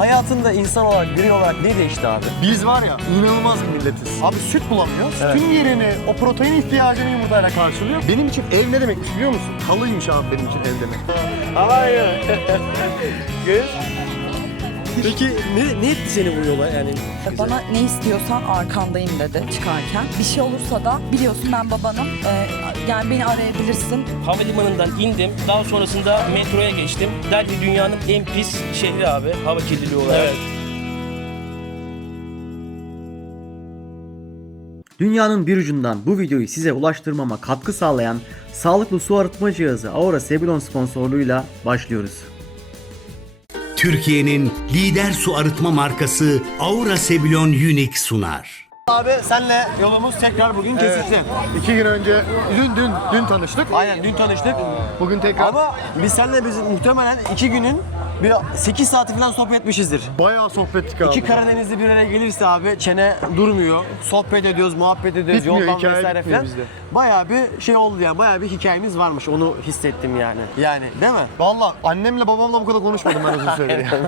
hayatında insan olarak, birey olarak ne değişti abi? Biz var ya inanılmaz bir milletiz. Abi süt bulamıyor. Sütün yerini o protein ihtiyacını yumurtayla karşılıyor. Benim için ev ne demekmiş biliyor musun? Halıymış abi benim için ev demek. Hayır. Peki ne etti seni bu yola yani? Bana ne istiyorsan arkandayım dedi çıkarken. Bir şey olursa da biliyorsun ben babanım. Yani beni arayabilirsin. Havalimanından indim. Daha sonrasında metroya geçtim. Delhi dünyanın en pis şehri abi. Hava kirliliği olarak. Evet. Dünyanın bir ucundan bu videoyu size ulaştırmama katkı sağlayan sağlıklı su arıtma cihazı Aura Sebulon sponsorluğuyla başlıyoruz. Türkiye'nin lider su arıtma markası Aura Sebulon Unique sunar. Abi senle yolumuz tekrar bugün kesişti. 2 gün önce, dün tanıştık. Aynen dün tanıştık. Bugün tekrar Ama biz seninle muhtemelen 2 günün 8 saati falan sohbet etmişizdir. bayağı sohbet ettik abi. İki Karadenizli bir araya gelirse abi çene durmuyor. Sohbet ediyoruz, muhabbet ediyoruz, Bitmiyor, yoldan hikaye vesaire bitmiyor falan. bizde. Bayağı bir şey oldu yani, bayağı bir hikayemiz varmış. Onu hissettim yani. Yani değil mi? Valla annemle babamla bu kadar konuşmadım ben uzun süredir yani.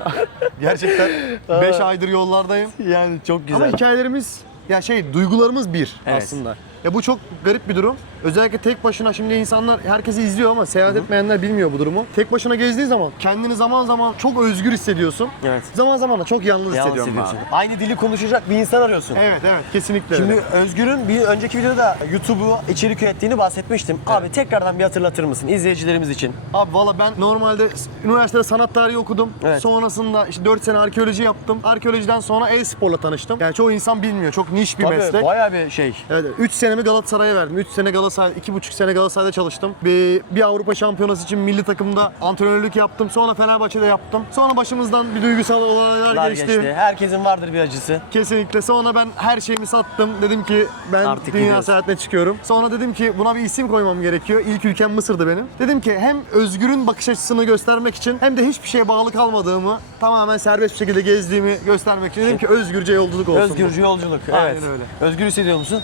Gerçekten 5 aydır yollardayım. Yani çok güzel. Ama hikayelerimiz, ya duygularımız bir Evet. aslında. Ya bu çok garip bir durum. Özellikle tek başına şimdi insanlar herkesi izliyor ama seyahat etmeyenler bilmiyor bu durumu. Tek başına gezdiğin zaman kendini zaman zaman çok özgür hissediyorsun. Evet. Zaman zaman da çok yalnız Yalnız hissediyorum hissediyorsun. ben. Aynı dili konuşacak bir insan arıyorsun. Evet kesinlikle Şimdi öyle. Özgür'ün bir önceki videoda YouTube'u içerik ürettiğini bahsetmiştim. Abi tekrardan bir hatırlatır mısın izleyicilerimiz için? Abi valla ben normalde üniversitede sanat tarihi okudum. Evet. Sonrasında 4 sene arkeoloji yaptım. Arkeolojiden sonra e-sporla tanıştım. Yani çoğu insan bilmiyor. Çok niş bir meslek. Bayağı bir şey. Evet, 3 senemi Galatasaray'a verdim. 3 sene Galatasaray, 2,5 sene Galatasaray'da çalıştım. Bir Avrupa Şampiyonası için milli takımda antrenörlük yaptım. Sonra Fenerbahçe'de yaptım. Sonra başımızdan bir duygusal olaylar geçti. Herkesin vardır bir acısı. Kesinlikle. Sonra ben her şeyimi sattım. Dedim ki ben Artık dünya gidiyoruz. seyahatine çıkıyorum. Sonra dedim ki buna bir isim koymam gerekiyor. İlk ülkem Mısır'dı benim. Dedim ki hem Özgür'ün bakış açısını göstermek için hem de hiçbir şeye bağlı kalmadığımı, tamamen serbest bir şekilde gezdiğimi göstermek için dedim ki özgürce yolculuk olsun. Özgürcü yolculuk. Aynen Evet. öyle. Özgür hissediyor musun?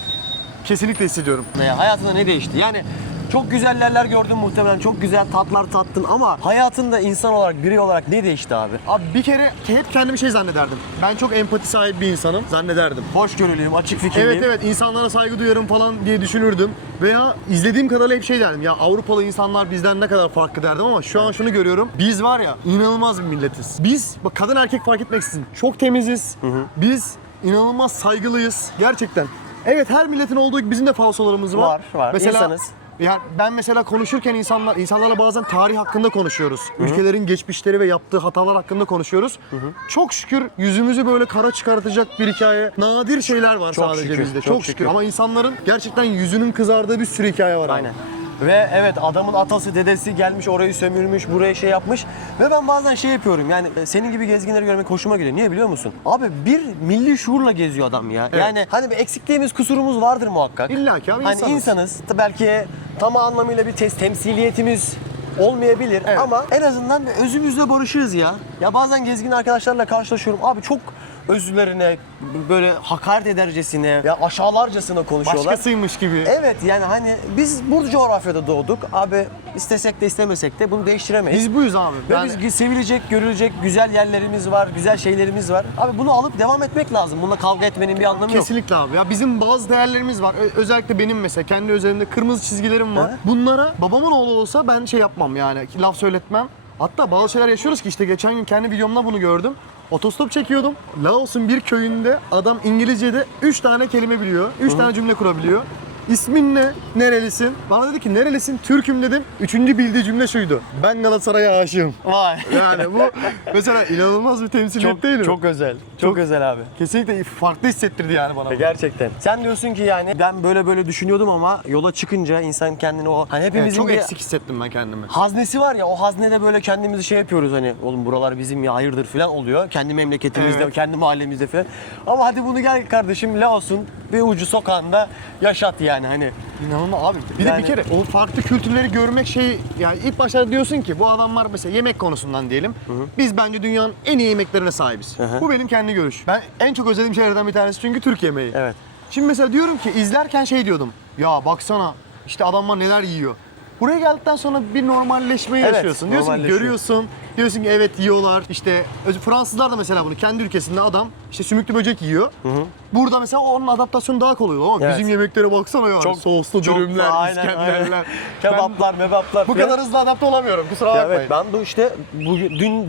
Kesinlikle hissediyorum. Hayatında ne değişti? Yani çok güzel yerler gördün muhtemelen, çok güzel tatlar tattın ama hayatında insan olarak, birey olarak ne değişti abi? Abi bir kere hep kendimi zannederdim. Ben çok empati sahibi bir insanım zannederdim. Hoşgörülüyüm, açık fikirliyim. Evet insanlara saygı duyarım falan diye düşünürdüm. Veya izlediğim kadarıyla hep derdim. Ya Avrupalı insanlar bizden ne kadar farklı derdim ama şu an şunu görüyorum. Biz var ya inanılmaz bir milletiz. Biz bak kadın erkek fark etmeksizin çok temiziz. Biz inanılmaz saygılıyız. Gerçekten. Evet her milletin olduğu gibi bizim de falsolarımız var. Var. Mesela İnsanız. yani ben mesela konuşurken insanlarla bazen tarih hakkında konuşuyoruz. Ülkelerin geçmişleri ve yaptığı hatalar hakkında konuşuyoruz. Çok şükür yüzümüzü böyle kara çıkartacak bir hikaye. Nadir şeyler var Çok sadece şükür, bizde. çok Çok şükür. şükür. Ama insanların gerçekten yüzünün kızardığı bir sürü hikaye var abi. Aynen. Ve evet adamın atası, dedesi gelmiş orayı sömürmüş, buraya şey yapmış. Ve ben bazen şey yapıyorum yani senin gibi gezginleri görmek hoşuma gidiyor. Niye biliyor musun? Abi bir milli şuurla geziyor adam ya. Evet. Yani hani bir eksikliğimiz, kusurumuz vardır muhakkak. İlla ki abi Hani insanız. insanız. Belki tam anlamıyla bir temsiliyetimiz olmayabilir Evet. ama en azından bir özümüzle barışığız ya. Ya bazen gezgin arkadaşlarla karşılaşıyorum. Abi çok özürlerine böyle hakaret edercesine ya aşağılarcasına konuşuyorlar. Başkasıymış gibi. Evet yani hani biz bu coğrafyada doğduk. Abi istesek de istemesek de bunu değiştiremeyiz. Biz buyuz abi. Ve Yani biz sevilecek, görülecek güzel yerlerimiz var, güzel şeylerimiz var. Abi bunu alıp devam etmek lazım. Bununla kavga etmenin bir anlamı yok. kesinlikle abi. Ya bizim bazı değerlerimiz var. Özellikle benim mesela kendi özelimde kırmızı çizgilerim var. Hı. Bunlara babamın oğlu olsa ben yapmam yani. Laf söyletmem. Hatta bazı şeyler yaşıyoruz ki geçen gün kendi videomda bunu gördüm. Otostop çekiyordum. Laos'un bir köyünde adam İngilizce'de 3 tane kelime biliyor. 3 tane cümle kurabiliyor. İsmin ne? Nerelisin? Bana dedi ki nerelisin? Türk'üm dedim. Üçüncü bildiği cümle şuydu. Ben Galatasaray'a aşığım. Vay. Yani bu mesela inanılmaz bir temsiliyet değil mi? Çok özel. Çok özel abi. Kesinlikle farklı hissettirdi yani bana. Gerçekten. Sen diyorsun ki yani ben böyle düşünüyordum ama yola çıkınca insan kendini o hani hepimizin Evet, çok bir eksik hissettim ben kendimi. haznesi var ya o haznede böyle kendimizi şey yapıyoruz hani oğlum buralar bizim ya hayırdır falan oluyor. Kendi memleketimizde, Evet. kendi mahallemizde falan. Ama hadi bunu gel kardeşim Laos'un bir ucu sokağında yaşat yani hani. İnanılmaz abi. Bir de Yani- bir kere o farklı kültürleri görmek yani ilk başta diyorsun ki bu adamlar mesela yemek konusundan diyelim. Biz bence dünyanın en iyi yemeklerine sahibiz. Hı. Bu benim kendi görüş. Ben en çok özlediğim şeylerden bir tanesi çünkü Türk yemeği. Evet. Şimdi mesela diyorum ki izlerken diyordum. Ya baksana işte adamlar neler yiyor. Buraya geldikten sonra bir normalleşme Evet, yaşıyorsun. Diyorsun ki normalleşiyor. görüyorsun. Diyorsun ki evet yiyorlar. İşte Fransızlar da mesela bunu kendi ülkesinde adam işte sümüklü böcek yiyor. Burada mesela onun adaptasyonu daha kolay oluyor ama Evet. bizim yemeklere baksana ya. Soslu dürümler, aynen, İskenderler. Kebaplar, mebaplar. Bu falan. kadar hızlı adapte olamıyorum. Kusura Ya bakmayın. evet, ben de işte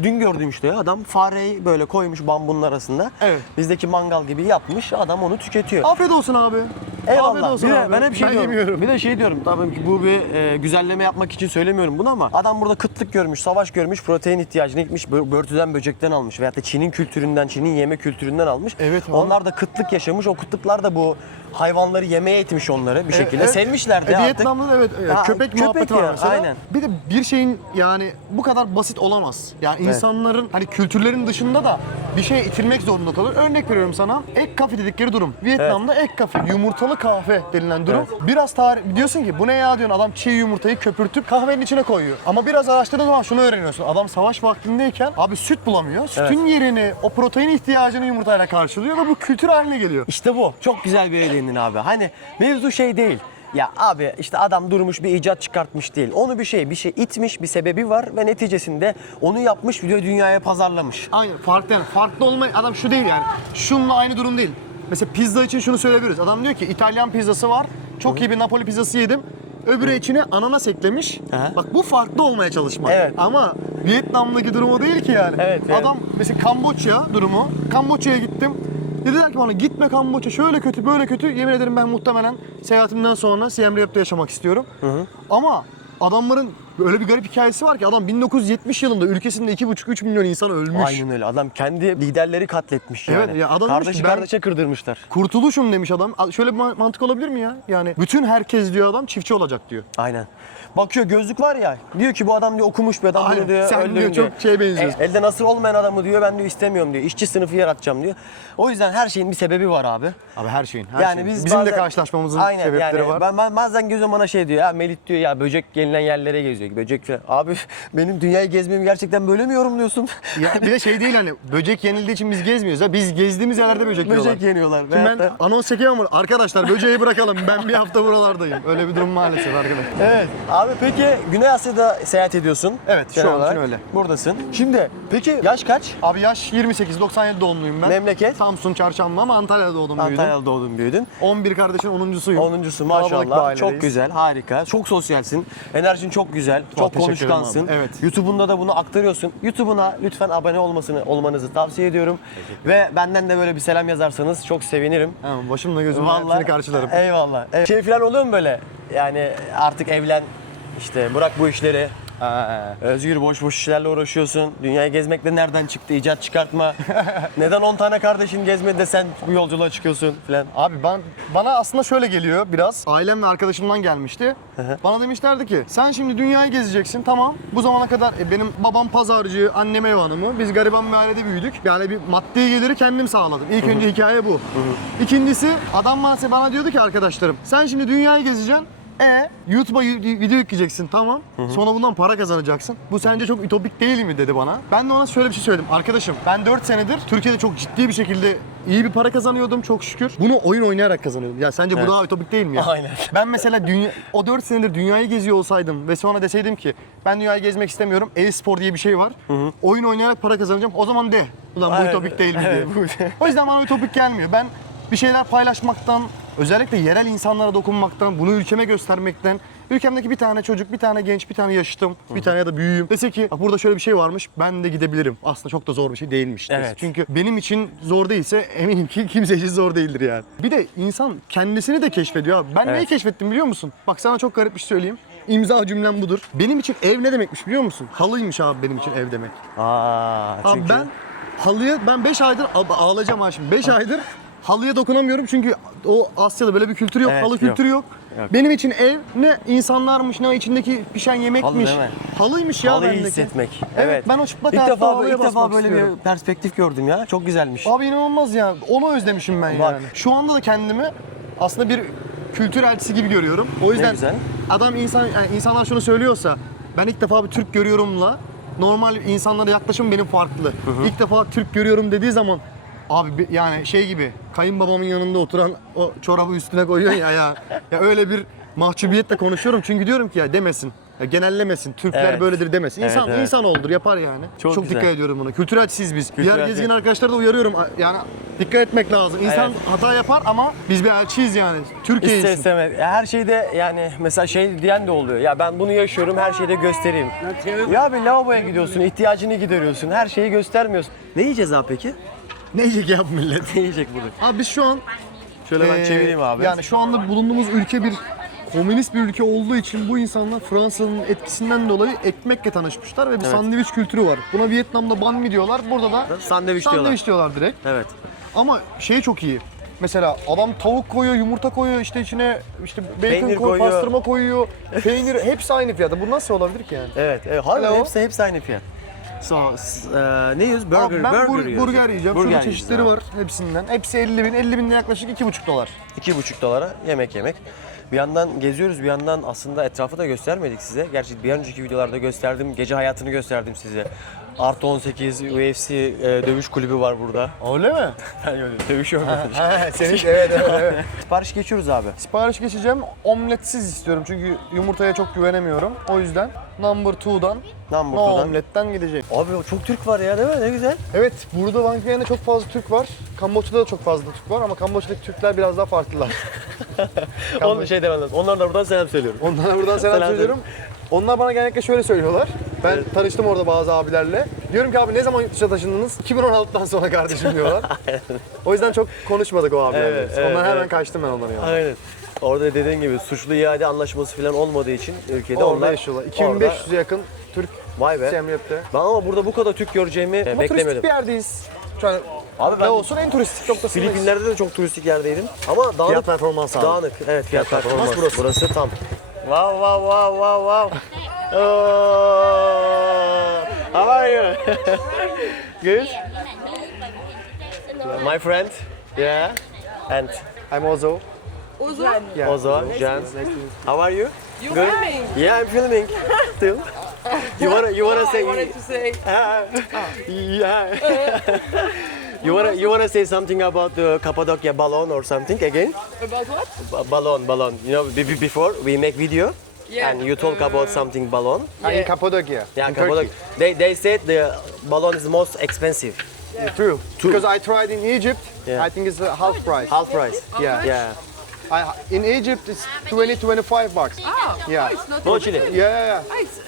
dün gördüm işte ya. Adam fareyi böyle koymuş bambunun arasında. Evet. Bizdeki mangal gibi yapmış. Adam onu tüketiyor. Afiyet olsun abi. Afiyet Eyvallah. olsun Bir de abi. ben hep şey diyorum. yemiyorum. Bir de şey diyorum. Tabii ki bu bir güzelleme yapmak için söylemiyorum bunu ama adam burada kıtlık görmüş, savaş görmüş, protein ihtiyacını gitmiş, börtüden böcekten almış veyahut da Çin'in kültüründen, Çin'in yeme kültüründen almış. Evet abi. Onlar da kıtlık yaşamış. O kıtlıklar da bu hayvanları yemeye itmiş onları bir şekilde. Evet. Sevmişler de artık. Vietnam'da evet Ha, köpek muhabbeti var ya, mesela. aynen. Bir de bir şeyin yani bu kadar basit olamaz. Yani insanların hani kültürlerin dışında da bir şey itilmek zorunda kalır. Örnek veriyorum sana. Ek kafe dedikleri durum. Vietnam'da ek kafe, yumurtalı kahve denilen durum. Biraz tarih diyorsun ki bu ne ya diyorsun, adam çiğ yumurtayı köpürtüp kahvenin içine koyuyor. Ama biraz araştırdığın zaman şunu öğreniyorsun. Adam savaş vaktindeyken abi süt bulamıyor. Sütün yerini o protein ihtiyacını yumurtayla karşılıyor ve bu kültür haline geliyor. İşte bu. Çok güzel bir yere değindin abi. Hani mevzu şey değil. Ya abi işte adam durmuş bir icat çıkartmış değil. Onu bir şey itmiş, bir sebebi var ve neticesinde onu yapmış, video dünyaya pazarlamış. Aynen farklı yani. Farklı olmayı adam şu değil yani. Şununla aynı durum değil. Mesela pizza için şunu söyleyebiliriz. Adam diyor ki İtalyan pizzası var. Çok iyi bir Napoli pizzası yedim. Öbürü içine ananas eklemiş. Aha. Bak bu farklı olmaya çalışmak. Evet. Ama Vietnam'daki durum o değil ki yani. Evet, evet. Adam mesela Kamboçya durumu. Kamboçya'ya gittim. Dediler ki bana gitme Kamboçya şöyle kötü böyle kötü. Yemin ederim ben muhtemelen seyahatimden sonra Siem Reap'te yaşamak istiyorum. Ama adamların öyle bir garip hikayesi var ki adam 1970 yılında ülkesinde 2,5-3 milyon insan ölmüş. Aynen öyle. Adam kendi liderleri katletmiş yani. Evet, ya adam demiş kardeşi ki ben- kardeşe kırdırmışlar. Kurtuluşum demiş adam. Şöyle bir mantık olabilir mi ya? Yani bütün herkes diyor adam çiftçi olacak diyor. Aynen. Bakıyor gözlük var ya, diyor ki bu adam diyor okumuş bir adam Aynen. bunu diyor. Sen öldürün diyor, çok şeye benziyorsun. Elde nasır olmayan adamı diyor ben diyor istemiyorum diyor. İşçi sınıfı yaratacağım diyor. O yüzden her şeyin bir sebebi var abi. Abi her şeyin. Yani biz Bizim de bazen- karşılaşmamızın Aynen, sebepleri yani var. Ben bazen gözüm bana şey diyor ya Melih diyor ya böcek gelinen yerlere geziyor. Böcek falan. Abi benim dünyayı gezmemi gerçekten böyle mi yorumluyorsun? Ya bir de şey değil hani böcek yenildiği için biz gezmiyoruz ha. Biz gezdiğimiz yerlerde böcek yiyorlar. Böcek yeniyorlar. Şimdi ben Veyahut da- anons çekemem ama arkadaşlar böceği bırakalım. Ben bir hafta buralardayım. Öyle bir durum maalesef arkadaşlar. Evet. Abi peki Güney Asya'da seyahat ediyorsun. Evet, şu genel an için olarak. öyle. Buradasın. Şimdi peki yaş kaç? Abi yaş 28, 97 doğumluyum ben. Memleket? Samsun, Çarşamba ama Antalya'da doğdum büyüdüm. Antalya'da doğdun büyüdün. 11 kardeşin 10'uncusuyum. 10'uncusu Kalabalık bir maşallah. ailedeyiz. Çok güzel, harika. Çok sosyalsin. Enerjin çok güzel. Çok teşekkür ederim konuşkansın. abi. Evet. YouTube'unda da bunu aktarıyorsun. YouTube'una lütfen abone olmanızı tavsiye ediyorum. Ve benden de böyle bir selam yazarsanız çok sevinirim. Tamam, başımla gözümle hepsini karşılarım. Eyvallah. Evet. Şey falan oluyor mu böyle? Yani artık evlen, işte bırak bu işleri. Özgür boş boş işlerle uğraşıyorsun. Dünyayı gezmekle nereden çıktı? İcat çıkartma. Neden 10 tane kardeşin gezmedi de sen bu yolculuğa çıkıyorsun falan. Abi bana aslında şöyle geliyor biraz. Ailem ve arkadaşımdan gelmişti. Bana demişlerdi ki sen şimdi dünyayı gezeceksin tamam. Bu zamana kadar benim babam pazarcı, annem ev hanımı. Biz gariban bir ailede büyüdük. Yani bir maddi geliri kendim sağladım. İlk önce hikaye bu. İkincisi adam bana diyordu ki arkadaşlarım sen şimdi dünyayı gezeceksin. YouTube'a video yükleyeceksin tamam. Sonra bundan para kazanacaksın. Bu sence çok ütopik değil mi dedi bana. Ben de ona şöyle bir şey söyledim. Arkadaşım ben 4 senedir Türkiye'de çok ciddi bir şekilde iyi bir para kazanıyordum çok şükür. Bunu oyun oynayarak kazanıyordum. Ya sence bu daha ütopik değil mi ya? Aynen. Ben mesela o 4 senedir dünyayı geziyor olsaydım ve sonra deseydim ki ben dünyayı gezmek istemiyorum. E-spor diye bir şey var. Oyun oynayarak para kazanacağım. O zaman de. Ulan bu Aynen. ütopik değil mi diye. Evet, O yüzden bana ütopik gelmiyor. Ben bir şeyler paylaşmaktan, özellikle yerel insanlara dokunmaktan, bunu ülkeme göstermekten, ülkemdeki bir tane çocuk, bir tane genç, bir tane yaşıtım, bir tane ya da büyüğüm dese ki burada şöyle bir şey varmış, ben de gidebilirim. Aslında çok da zor bir şey değilmiş. Evet. Çünkü benim için zor değilse eminim ki kimse için zor değildir yani. Bir de insan kendisini de keşfediyor abi. Ben neyi keşfettim biliyor musun? Bak sana çok garip bir şey söyleyeyim. İmza cümlem budur. Benim için ev ne demekmiş biliyor musun? Halıymış abi benim için ev demek. Çünkü... Abi ben halıya 5 aydır ağlayacağım ha şimdi. 5 aydır halıya dokunamıyorum çünkü o Asya'da böyle bir kültür yok, Evet, halı yok. kültürü yok. Yok. Benim için ev ne insanlarmış ne içindeki pişen yemekmiş. Halı değil mi? Halıymış ya halıyı bendeki. hissetmek. Evet, ben o çıplak ilk ayakta defa halıya ilk defa basmak böyle istiyorum. bir perspektif gördüm ya. Çok güzelmiş. Abi inanılmaz ya. Onu özlemişim ben Bak. yani. Şu anda da kendimi aslında bir kültür elçisi gibi görüyorum. O yüzden güzel. insanlar şunu söylüyorsa ben ilk defa bir Türk görüyorumla normal insanlara yaklaşım benim farklı. İlk defa Türk görüyorum dediği zaman abi yani şey gibi kayınbabamın yanında oturan o çorabı üstüne koyuyor ya öyle bir mahcubiyetle konuşuyorum çünkü diyorum ki ya demesin. genellemesin. Türkler Evet. böyledir demesin. İnsan Evet, evet. insan oldur, yapar yani. Çok Çok güzel. dikkat ediyorum buna. Kültürelsiz biz. Diğer Kültürel- gezgin arkadaşlara da uyarıyorum. Yani dikkat etmek lazım. İnsan hata yapar ama biz bir elçiyiz yani. Türkiye İster için. istemez. Her şeyde yani mesela şey diyen de oluyor. Ya ben bunu yaşıyorum, her şeyde göstereyim. Ya bir lavaboya gidiyorsun, ihtiyacını gideriyorsun. Her şeyi göstermiyorsun. Ne yiyeceğiz abi peki? Ne yiyecek ya bu millet? Ne yiyecek bunu? Abi biz şu an Şöyle ben çevireyim abi. Yani şu anda bulunduğumuz ülke bir komünist bir ülke olduğu için bu insanlar Fransa'nın etkisinden dolayı ekmekle tanışmışlar ve bir sandviç kültürü var. Buna Vietnam'da banh mi diyorlar, burada da Sandviç diyorlar. sandviç diyorlar direkt. Evet. Ama şey çok iyi. Mesela adam tavuk koyuyor, yumurta koyuyor, işte içine işte bacon Peynir koyuyor, koyuyor. pastırma koyuyor, peynir hepsi aynı fiyata. Bu nasıl olabilir ki yani? Evet. Harbi Hello. hepsi aynı fiyat. Ne yiyoruz? Burger, Abi ben burger yiyoruz. burger yiyeceğim. Burger Şurada çeşitleri yiyeceğiz var hepsinden. Hepsi 50 bin. 50 bin de yaklaşık $2,5. abi. $2,5 yemek. Bir yandan geziyoruz, bir yandan aslında etrafı da göstermedik size. Gerçi bir önceki videolarda gösterdim, gece hayatını gösterdim size. Artı 18 UFC dövüş kulübü var burada. Öyle mi? Dövüş yok. Senin evet. Sipariş geçiyoruz abi. Sipariş geçeceğim. Omletsiz istiyorum çünkü yumurtaya çok güvenemiyorum. O yüzden number 2'dan Number no 2'dan. omletten gidecek. Abi çok Türk var ya değil mi? Ne güzel. Evet, burada Bangkok'ta çok fazla Türk var. Kamboçya'da da çok fazla Türk var ama Kamboçya'daki Türkler biraz daha farklılar. Onun şey demem lazım. Onlara da buradan selam söylüyorum. Onlara buradan selam Selam söylüyorum. Onlar bana genellikle şöyle söylüyorlar. Ben tanıştım orada bazı abilerle. Diyorum ki abi ne zaman yurt dışına taşındınız? 2016'dan sonra kardeşim diyorlar. O yüzden çok konuşmadık o abilerle. Evet, evet, Ondan hemen evet. kaçtım ben onların yanına. Aynen. Orada dediğin gibi suçlu iade anlaşması falan olmadığı için ülkede Orada onlar yaşıyorlar. orada- 2500'e yakın Türk Vay be. Semrep'te. Ben ama burada bu kadar Türk göreceğimi Ama turistik beklemiyordum. bir yerdeyiz. Şu an Abi ben Laos'un en turistik noktasındayız. Filipinler'de de çok turistik yerdeydim. Ama dağınık. Fiyat performans abi. Dağınık. Evet fiyat performans. burası. Burası tam. Wow wow wow wow wow. Oh, how are you? Good. My friend. Yeah. And I'm Ozo. Yeah. Ozo, Jan. How are you? Good. Yeah, I'm filming. Still. You wanna say? Yeah. You wanna say something about the Cappadocia balloon or something again? About what? Balloon. You know, before we make video, Yeah. and you talk about something balloon. In Cappadocia. Yeah, in Cappadocia. They said the balloon is most expensive. Turkey. True. Because I tried in Egypt. Yeah. I think it's half price. Half price. Yeah. Yeah. In Egypt it's 20-25 bucks. Ah, Yeah. it's not No chili. Yeah. Ah, it's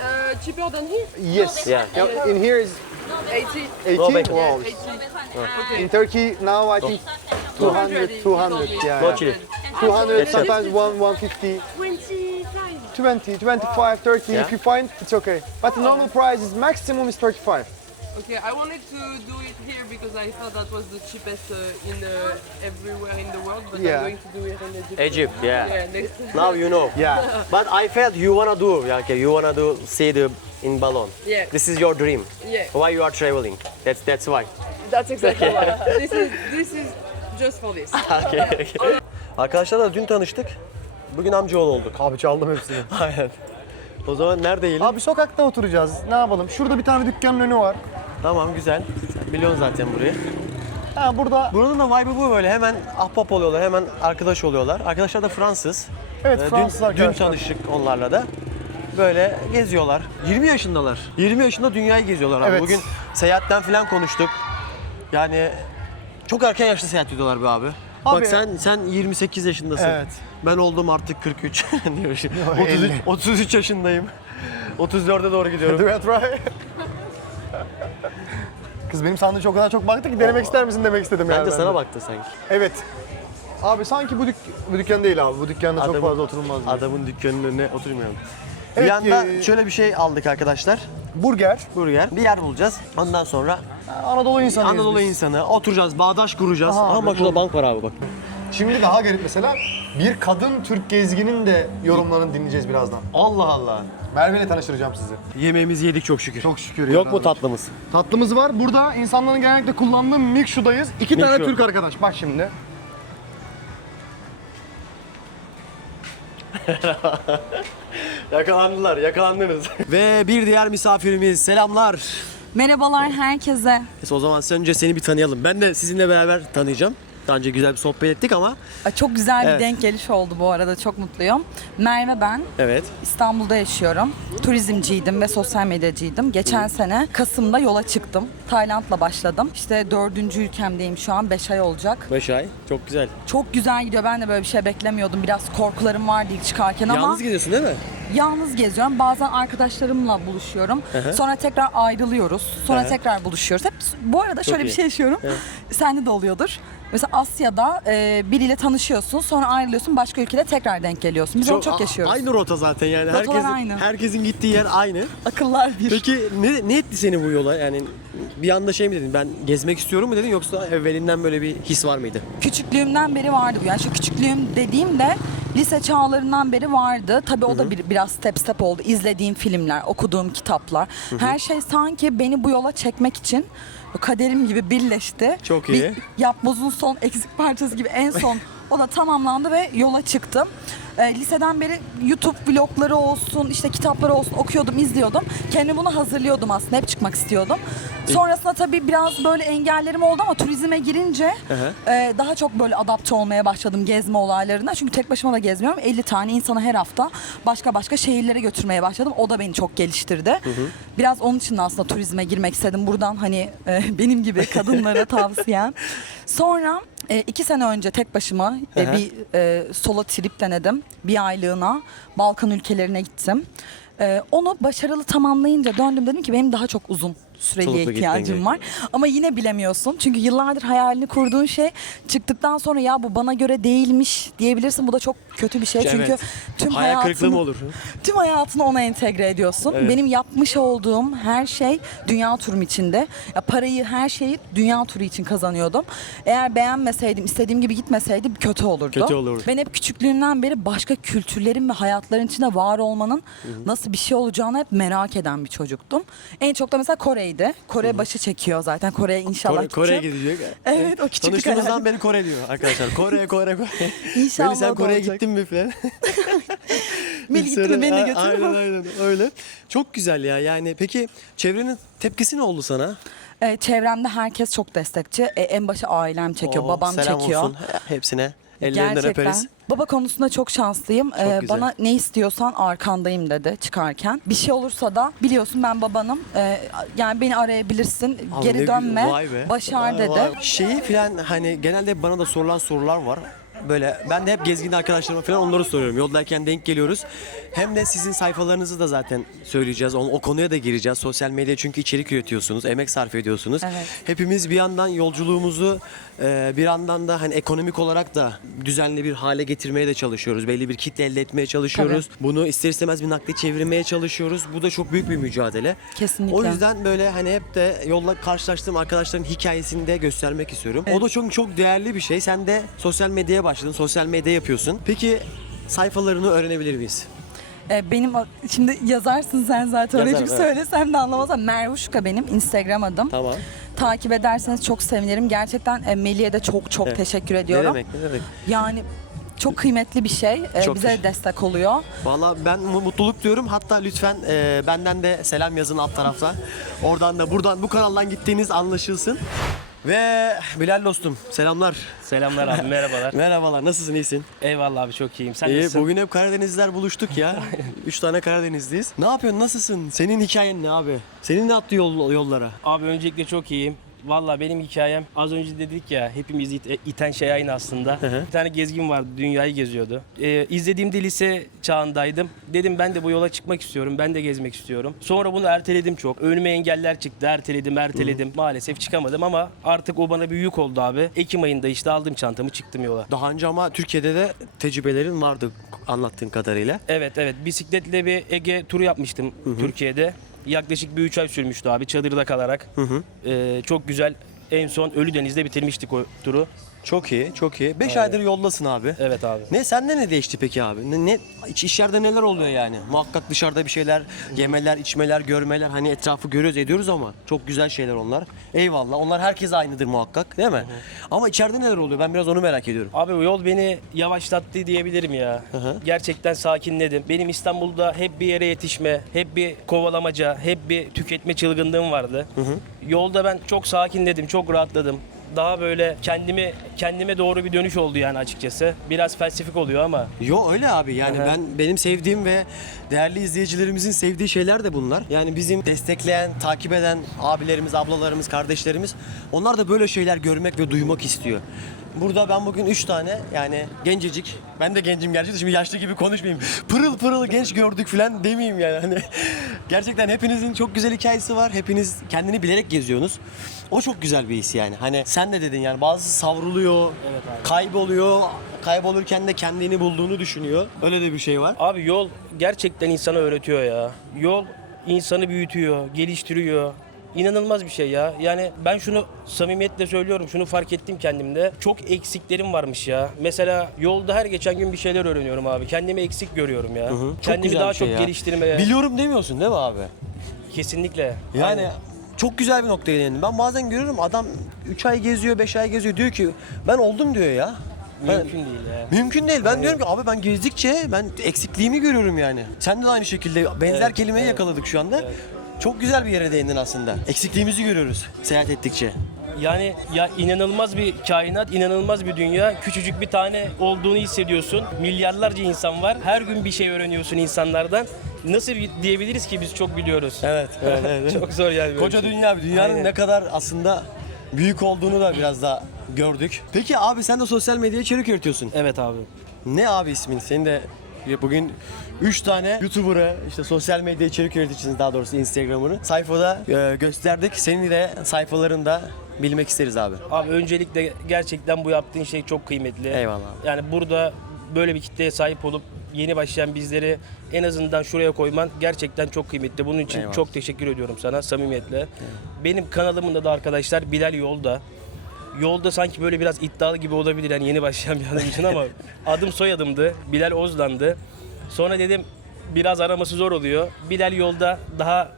cheaper than here. Yes. Yeah. In here is 80. 80. No bacon. Wow. 80. In Turkey now I think 200. Yeah. No chili. 200, sometimes 150, 20, 25, 30. Yeah. If you find, it's okay. But the normal price is maximum is 35. Okay, I wanted to do it here because I thought that was the cheapest in everywhere in the world, but Yeah. I'm going to do it in Egypt. Egypt. Yeah. Yeah, next time. Now you know. Yeah. But I felt you wanna do. Yeah, okay, you wanna do see the in balloon. Yeah. This is your dream. Yeah, Why you are traveling? That's why. that's exactly why. This is just for this. Arkadaşlarla dün tanıştık. Bugün amcaoğlu olduk. Abi çaldım hepsini. Aynen. O zaman nerede yiyelim? Abi sokakta oturacağız. Ne yapalım? Şurada bir tane dükkanın önü var. Tamam güzel. Sen biliyorsun zaten burayı. Ha burada. Buranın da vibe'ı bu böyle. Hemen ahbap oluyorlar, hemen arkadaş oluyorlar. Arkadaşlar da Fransız. Evet, Dün- Fransız Dün arkadaşlar. tanıştık onlarla da. Böyle geziyorlar. 20 yaşındalar. 20 yaşında dünyayı geziyorlar abi. Evet. Bugün seyahatten falan konuştuk. Yani çok erken yaşta seyahat ediyorlar be abi. Abi- Bak sen 28 yaşındasın. Evet. Ben oldum artık 43 diyor şimdi. Yo, 50. 33 yaşındayım. 34'e doğru gidiyorum. Do you try? Kız benim sandviçe o kadar çok baktı ki denemek ister misin demek istedim Ben yani. de sana baktı sanki. Evet. Abi sanki bu dükkan değil abi. Bu dükkanda çok fazla oturulmaz. diye. Adamın dükkanının önüne oturmayalım. Bir Evet, yanda şöyle bir şey aldık arkadaşlar. Burger. Burger. Bir yer bulacağız. Ondan sonra Anadolu insanıyız Anadolu biz. insanı oturacağız, bağdaş kuracağız. Aha, Aha bak şurada bank var abi bak. Şimdi daha garip mesela bir kadın Türk gezginin de yorumlarını dinleyeceğiz birazdan. Allah Allah. Merve'yle tanıştıracağım sizi. Yemeğimizi yedik çok şükür. Çok şükür. Yok ya. mu tatlımız? Tatlımız var. Burada insanların genellikle kullandığı Mikşu'dayız. İki tane Mikşu. Türk arkadaş. Bak şimdi. Yakalandılar, yakalandınız. Ve bir diğer misafirimiz selamlar. Merhabalar herkese. Neyse, o zaman önce seni bir tanıyalım. Ben de sizinle beraber tanıyacağım. Daha önce güzel bir sohbet ettik ama Çok güzel bir Evet. denk geliş oldu bu arada. Çok mutluyum. Merve ben. evet. İstanbul'da yaşıyorum. Turizmciydim ve sosyal medyacıydım. Geçen sene Kasım'da yola çıktım. Tayland'la başladım. İşte 4. ülkemdeyim şu an. 5 ay olacak. 5 ay. Çok güzel. Çok güzel gidiyor. Ben de böyle bir şey beklemiyordum. Biraz korkularım vardı ilk çıkarken ama Yalnız gidiyorsun değil mi? yalnız geziyorum. Bazen arkadaşlarımla buluşuyorum. hı. Sonra tekrar ayrılıyoruz. Sonra Hı hı. tekrar buluşuyoruz. Hep bu arada şöyle iyi. bir şey yaşıyorum. Sende de oluyordur. Mesela Asya'da biriyle tanışıyorsun. Sonra ayrılıyorsun. Başka ülkede tekrar denk geliyorsun. Biz onu çok yaşıyoruz. Aynı rota zaten yani. Rotalar aynı. Herkesin gittiği yer aynı. Akıllar bir. Peki ne etti seni bu yola? Yani bir anda şey mi dedin? Ben gezmek istiyorum mu dedin yoksa evvelinden böyle bir his var mıydı? Küçüklüğümden beri vardı bu. Yani şu küçüklüğüm dediğimde lise çağlarından beri vardı. Tabii o da biraz step step oldu. İzlediğim filmler, okuduğum kitaplar. Her şey sanki beni bu yola çekmek için kaderim gibi birleşti. Çok iyi. Bir yapbozun son eksik parçası gibi en son o da tamamlandı ve yola çıktım. Liseden beri YouTube vlogları olsun, işte kitapları olsun okuyordum, izliyordum. Kendimi buna hazırlıyordum aslında. Hep çıkmak istiyordum. Sonrasında tabii biraz böyle engellerim oldu ama turizme girince daha çok böyle adapte olmaya başladım gezme olaylarına. Çünkü tek başıma da gezmiyorum. 50 tane insanı her hafta başka başka şehirlere götürmeye başladım. O da beni çok geliştirdi. Biraz onun için de aslında turizme girmek istedim. Buradan hani benim gibi kadınlara tavsiyem. Sonra 2 sene önce tek başıma bir solo trip denedim. Bir aylığına Balkan ülkelerine gittim. Onu başarılı tamamlayınca döndüm, dedim ki benim daha çok uzun süreliye Soluklu gitmen ihtiyacım var. Ama yine bilemiyorsun. Çünkü yıllardır hayalini kurduğun şey çıktıktan sonra ya bu bana göre değilmiş diyebilirsin. Bu da çok kötü bir şey. Evet. Çünkü tüm Hayal kırıklığı mı olur? Tüm hayatını ona entegre ediyorsun. Evet. Benim yapmış olduğum her şey dünya turum içinde. Ya parayı, her şeyi dünya turu için kazanıyordum. Eğer beğenmeseydim, istediğim gibi gitmeseydi kötü olurdu. Kötü olurdu. Ben hep küçüklüğümden beri başka kültürlerin ve hayatların içinde var olmanın nasıl bir şey olacağını hep merak eden bir çocuktum. En çok da mesela Kore'ydi. Kore başı çekiyor zaten. Kore'ye inşallah Kore'ye gideceğim. gidecek. Evet, o küçük Tanıştığımızdan beri Kore diyor arkadaşlar. Kore. İnşallah Melih, sen o da Kore'ye olacak. gittin mi falan? Melih gitti mi beni de götür. Aynen öyle. Çok güzel ya yani. Peki çevrenin tepkisi ne oldu sana? Çevremde herkes çok destekçi. En başa ailem çekiyor, Oo, babam selam çekiyor. olsun hepsine. Ellerinden Gerçekten. öperiz. Baba konusunda çok şanslıyım. Çok güzel. Bana ne istiyorsan arkandayım dedi çıkarken. Bir şey olursa da biliyorsun ben babanım. Yani beni arayabilirsin. Abi Geri dönme. vay be. Başar Vay, dedi. vay. Şeyi falan hani genelde bana da sorulan sorular var. Böyle ben de hep gezgin arkadaşlarıma falan onları soruyorum. Yoldayken denk geliyoruz. Hem de sizin sayfalarınızı da zaten söyleyeceğiz. O konuya da gireceğiz. Sosyal medya çünkü içerik üretiyorsunuz, emek sarf ediyorsunuz. Evet. Hepimiz bir yandan yolculuğumuzu bir yandan da hani ekonomik olarak da düzenli bir hale getirmeye de çalışıyoruz. Belli bir kitle elde etmeye çalışıyoruz. Bunu ister istemez bir nakde çevirmeye çalışıyoruz. Bu da çok büyük bir mücadele. Kesinlikle. O yüzden böyle hani hep de yolda karşılaştığım arkadaşların hikayesini de göstermek istiyorum. O da çok değerli bir şey. Sen de sosyal medyaya başladın. Sosyal medya yapıyorsun. Peki sayfalarını öğrenebilir miyiz? Benim şimdi yazarsın sen zaten oraya Yazarım, çünkü evet. söylesem de anlamazsam. Mervuşka benim Instagram adım. Tamam. Takip ederseniz çok sevinirim. Gerçekten Melih'e de çok Evet. teşekkür Ne ediyorum. demek? Yani çok kıymetli bir şey. Çok Bize teşekkür- destek oluyor. Valla ben mutluluk diyorum. Hatta lütfen benden de selam yazın alt tarafta. Oradan da buradan bu kanaldan gittiğiniz anlaşılsın. Ve Bilal dostum selamlar. Selamlar abi, merhabalar. Merhabalar, nasılsın, iyisin? Eyvallah abi, çok iyiyim. Sen İyi, nasılsın? bugün hep Karadenizliler buluştuk ya. 3 tane Karadenizliyiz. Ne yapıyorsun, nasılsın? Senin hikayen ne abi? Senin ne attı yollara? Abi öncelikle çok iyiyim. Valla benim hikayem az önce dedik ya, hepimizi iten şey aynı aslında. hı. Bir tane gezgin vardı, dünyayı geziyordu. İzlediğimde lise çağındaydım. Dedim ben de bu yola çıkmak istiyorum, ben de gezmek istiyorum. Sonra bunu erteledim çok. Önüme engeller çıktı, erteledim. Maalesef çıkamadım ama artık o bana bir yük oldu abi. Ekim ayında işte aldım çantamı, çıktım yola. Daha önce ama Türkiye'de de tecrübelerin vardı anlattığın kadarıyla. Evet, bisikletle bir Ege turu yapmıştım Türkiye'de. Yaklaşık bir 3 ay sürmüştü abi, çadırda kalarak. Çok güzel. En son Ölüdeniz'de bitirmiştik o turu. Çok iyi, çok iyi. 5 aydır yoldasın abi. Evet abi. Sende ne değişti peki abi? İç yerde neler oluyor yani? Muhakkak dışarıda bir şeyler, yemeler, içmeler, görmeler. Hani etrafı görüyoruz, ediyoruz ama çok güzel şeyler onlar. Eyvallah. Onlar herkes aynıdır muhakkak, değil mi? Ama içeride neler oluyor? Ben biraz onu merak ediyorum. Abi bu yol beni yavaşlattı diyebilirim ya. Gerçekten sakinledim. Benim İstanbul'da hep bir yere yetişme, hep bir kovalamaca, hep bir tüketme çılgınlığım vardı. Yolda ben çok sakinledim, çok rahatladım. daha böyle kendime doğru bir dönüş oldu yani açıkçası. Biraz felsefik oluyor ama Yo öyle abi yani Hı hı. benim sevdiğim ve değerli izleyicilerimizin sevdiği şeyler de bunlar. Yani bizim destekleyen, takip eden abilerimiz, ablalarımız, kardeşlerimiz onlar da böyle şeyler görmek ve duymak istiyor. Burada ben bugün 3 tane yani gencecik, ben de gencim gerçi de şimdi yaşlı gibi konuşmayayım. Pırıl pırıl genç gördük falan demeyeyim yani. Hani gerçekten hepinizin çok güzel hikayesi var. Hepiniz kendini bilerek geziyorsunuz. O çok güzel bir his yani. Hani sen de dedin yani bazısı savruluyor, Evet abi. kayboluyor. Kaybolurken de kendini bulduğunu düşünüyor. Öyle de bir şey var. abi yol gerçekten insana öğretiyor ya. Yol insanı büyütüyor, geliştiriyor. İnanılmaz bir şey ya. Yani ben şunu samimiyetle söylüyorum, şunu fark ettim kendimde. Çok eksiklerim varmış ya. Mesela yolda her geçen gün bir şeyler öğreniyorum abi. Kendimi eksik görüyorum ya. Çok Kendimi güzel daha bir şey çok ya. geliştirmeye. Biliyorum demiyorsun değil mi abi? Kesinlikle. Yani Aynen. çok güzel bir noktaya değindin. Ben bazen görüyorum adam 3 ay geziyor, 5 ay geziyor. Diyor ki ben oldum diyor ya. Mümkün değil ya. Mümkün değil. Ben diyorum ki abi ben gezdikçe ben eksikliğimi görüyorum yani. Sen de aynı şekilde benzer Evet, kelimeyi evet. yakaladık şu anda. Evet. Çok güzel bir yere değindin aslında. Eksikliğimizi görüyoruz seyahat ettikçe. Yani ya inanılmaz bir kainat, inanılmaz bir dünya. Küçücük bir tane olduğunu hissediyorsun. Milyarlarca insan var. Her gün bir şey öğreniyorsun insanlardan. Nasıl diyebiliriz ki biz çok biliyoruz. Evet. evet. Çok zor yani. böyle Koca bir şey. dünya, dünyanın Aynen. ne kadar aslında büyük olduğunu da biraz daha gördük. Peki abi sen de sosyal medyaya içerik üretiyorsun. Evet abi. Ne abi ismin? Senin de bugün 3 tane YouTuber'ı, işte sosyal medya içerik üreticisiniz daha doğrusu Instagram'ını sayfada gösterdik. Senin de sayfalarında bilmek isteriz abi. Abi öncelikle gerçekten bu yaptığın şey çok kıymetli. Eyvallah abi. Yani burada böyle bir kitleye sahip olup yeni başlayan bizleri en azından şuraya koyman gerçekten çok kıymetli. Bunun için Eyvallah. çok teşekkür ediyorum sana samimiyetle. Benim kanalımda da arkadaşlar Bilal Yolda. Yolda sanki böyle biraz iddialı gibi olabilir yani yeni başlayan bir adam için ama adım soyadımdı. Bilal Ozlan'dı. Sonra dedim biraz araması zor oluyor. Bilal Yolda daha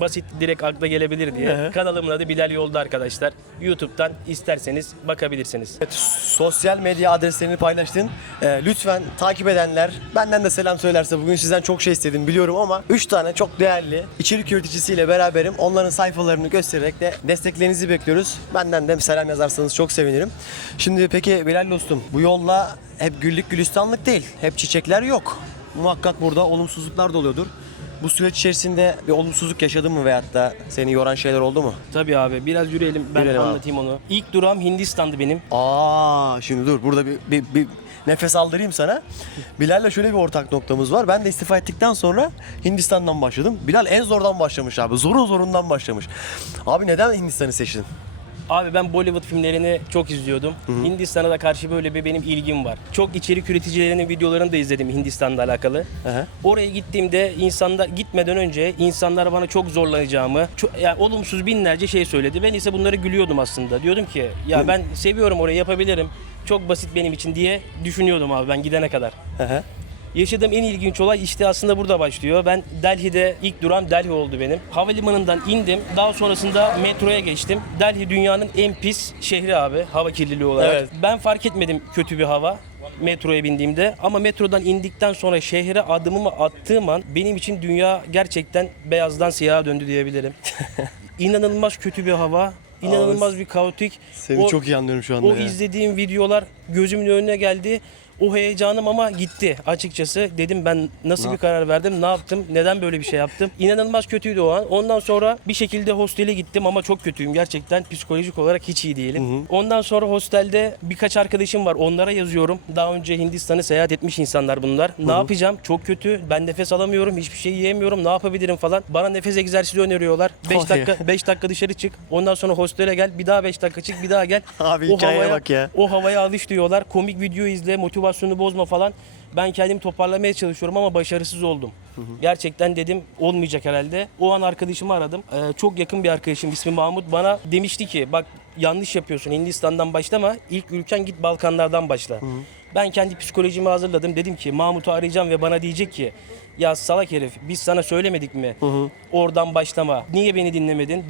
basit direkt akla gelebilir diye. Kanalımın adı Bilal Yolda arkadaşlar. YouTube'dan isterseniz bakabilirsiniz. Evet, sosyal medya adreslerini paylaştın. Lütfen takip edenler benden de selam söylerse bugün sizden çok şey istedim biliyorum ama 3 tane çok değerli içerik üreticisiyle beraberim. Onların sayfalarını göstererek de desteklerinizi bekliyoruz. Benden de bir selam yazarsanız çok sevinirim. Şimdi peki Bilal dostum bu yolla hep güllük gülistanlık değil. Hep çiçekler yok. Muhakkak burada olumsuzluklar da oluyordur. Bu süreç içerisinde bir olumsuzluk yaşadın mı veyahut da seni yoran şeyler oldu mu? Tabii abi biraz yürüyelim ben Yürüyelim abi. anlatayım onu. İlk durağım Hindistan'dı benim. Şimdi dur burada bir nefes aldırayım sana. Bilal'le şöyle bir ortak noktamız var. Ben de istifa ettikten sonra Hindistan'dan başladım. Bilal en zordan başlamış abi. Zorundan başlamış. Abi neden Hindistan'ı seçtin? Abi ben Bollywood filmlerini çok izliyordum. Hindistan'a da karşı böyle bir benim ilgim var. Çok içerik üreticilerinin videolarını da izledim Hindistan'la alakalı. Aha. Oraya gittiğimde gitmeden önce insanlar bana çok zorlanacağımı, yani olumsuz binlerce şey söyledi. Ben ise bunları gülüyordum aslında. Diyordum ki ya ben seviyorum orayı yapabilirim. Çok basit benim için diye düşünüyordum abi ben gidene kadar. Aha. Yaşadığım en ilginç olay işte aslında burada başlıyor. Ben Delhi'de ilk durağım Delhi oldu benim. Havalimanından indim. Daha sonrasında metroya geçtim. Delhi dünyanın en pis şehri abi hava kirliliği olarak. Evet. Ben fark etmedim kötü bir hava metroya bindiğimde. Ama metrodan indikten sonra şehre adımımı attığım an benim için dünya gerçekten beyazdan siyaha döndü diyebilirim. İnanılmaz kötü bir hava. İnanılmaz bir kaotik. Seni çok iyi anlıyorum şu anda O ya. izlediğim videolar gözümün önüne geldi. O heyecanım ama gitti açıkçası. Dedim ben nasıl bir karar verdim, ne yaptım, neden böyle bir şey yaptım. İnanılmaz kötüydü o an. Ondan sonra bir şekilde hostele gittim ama çok kötüyüm. Gerçekten psikolojik olarak hiç iyi değilim. Ondan sonra hostelde birkaç arkadaşım var. Onlara yazıyorum. Daha önce Hindistan'ı seyahat etmiş insanlar bunlar. Ne yapacağım? Çok kötü. Ben nefes alamıyorum. Hiçbir şey yiyemiyorum. Ne yapabilirim falan. Bana nefes egzersizi öneriyorlar. 5 dakika dışarı çık. Ondan sonra hostele gel. Bir daha 5 dakika çık. Bir daha gel. Abi hikayeye bak ya. O havaya alış diyorlar. Komik video izle, motivasyonu bozma falan. Ben kendimi toparlamaya çalışıyorum ama başarısız oldum. Gerçekten dedim olmayacak herhalde. O an arkadaşımı aradım. Çok yakın bir arkadaşım ismi Mahmut. Bana demişti ki bak yanlış yapıyorsun. Hindistan'dan başlama. İlk ülken git Balkanlardan başla. Ben kendi psikolojimi hazırladım. Dedim ki Mahmut'u arayacağım ve bana diyecek ki ya salak herif biz sana söylemedik mi? Oradan başlama. Niye beni dinlemedin?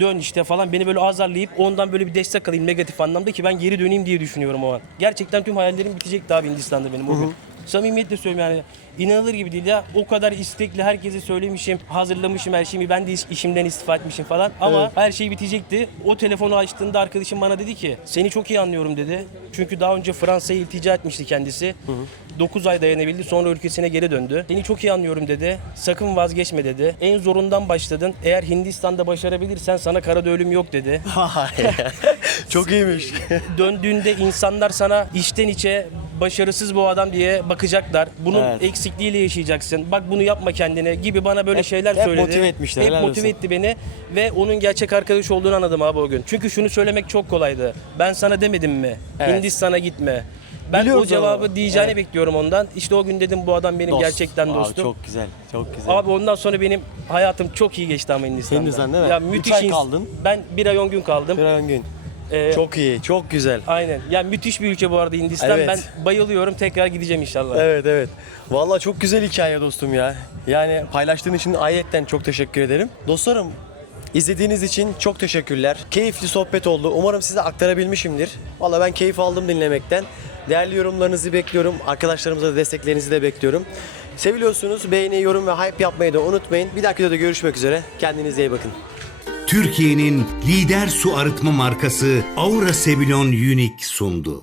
Dön işte falan. Beni böyle azarlayıp ondan böyle bir destek alayım negatif anlamda ki ben geri döneyim diye düşünüyorum o an. Gerçekten tüm hayallerim bitecekti abi Hindistan'da benim o gün. Samimiyetle söylüyorum yani. İnanılır gibi değil ya. O kadar istekli herkese söylemişim, hazırlamışım her şeyi. Ben de işimden istifa etmişim falan. Ama her şey bitecekti. O telefonu açtığında arkadaşım bana dedi ki seni çok iyi anlıyorum dedi. Çünkü daha önce Fransa'ya iltica etmişti kendisi. 9 ay dayanabildi. Sonra ülkesine geri döndü. Seni çok iyi anlıyorum dedi. Sakın vazgeçme dedi. En zorundan başladın. Eğer Hindistan'da başarabilirsen sana karada ölüm yok dedi. Çok iyiymiş. Döndüğünde insanlar sana içten içe başarısız bu adam diye bakacaklar. Bunun Evet. eksikliğiyle yaşayacaksın. Bak bunu yapma kendine gibi bana böyle şeyler hep söyledi. motive etmişler, Hep helal motive olsun. etti beni ve onun gerçek arkadaş olduğunu anladım abi o gün. Çünkü şunu söylemek çok kolaydı. Ben sana demedim mi? Evet. Hindistan'a gitme. Ben Biliyoruz o cevabı ama. diyeceğini Evet. bekliyorum ondan. İşte o gün dedim bu adam benim Dost. gerçekten Aa, dostum. çok güzel, çok güzel. Abi ondan sonra benim hayatım çok iyi geçti ama Hindistan'da. Hindistan değil mi? Ya 3 müthiş ay kaldın. Ben 1 ay 10 gün kaldım. Bir an gün. Ee, Çok iyi, çok güzel. Aynen. Ya müthiş bir ülke bu arada Hindistan. Evet. Ben bayılıyorum. Tekrar gideceğim inşallah. Evet evet. Vallahi çok güzel hikaye dostum ya. Yani paylaştığın için ayetten çok teşekkür ederim. Dostlarım, izlediğiniz için çok teşekkürler. Keyifli sohbet oldu. Umarım size aktarabilmişimdir. Vallahi ben keyif aldım dinlemekten. Değerli yorumlarınızı bekliyorum. Arkadaşlarımıza da desteklerinizi de bekliyorum. Seviliyorsunuz. Beğeni, yorum ve hype yapmayı da unutmayın. Bir dahaki videoda görüşmek üzere. Kendinize iyi bakın. Türkiye'nin lider su arıtma markası Aura Sebilon Unique sundu.